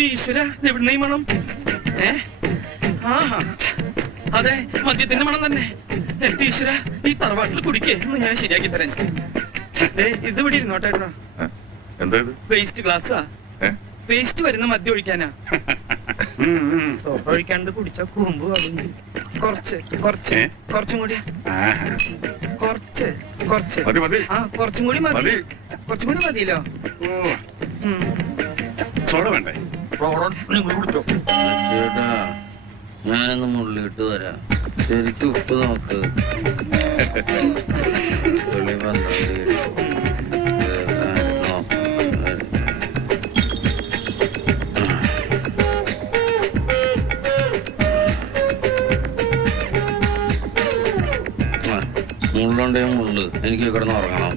ഈശ്വര എവിടെ മണം? അതെ, മദ്യത്തിന്റെ മണം തന്നെ. എന്റെ ഈശ്വര, ഈ തറവാട്ടിൽ കുടിക്കേ ഞാൻ ശരിയാക്കി തരാൻ. ഇത് ഇവിടെ ഇരുന്നോട്ടേട്ടാ. വേസ്റ്റ് ഗ്ലാസ്സാ. വേസ്റ്റ് വരുന്ന മദ്യം ഒഴിക്കാനാ. സോപ്പ് ഒഴിക്കാണ്ട് കുടിച്ച കുറുമ്പ് കളഞ്ഞു. കുറച്ചും കൂടി കുറച്ചും കൂടി മതി. കുറച്ചും കൂടി മതിയല്ലോ. ഞാനൊന്ന് മുള്ളിട്ട് വരാം. ശരിക്കും ഉപ്പ് നോക്ക്. മുള്ളുണ്ടെങ്കിൽ മുള്ളു. എനിക്ക് കിടന്ന് ഉറങ്ങണം.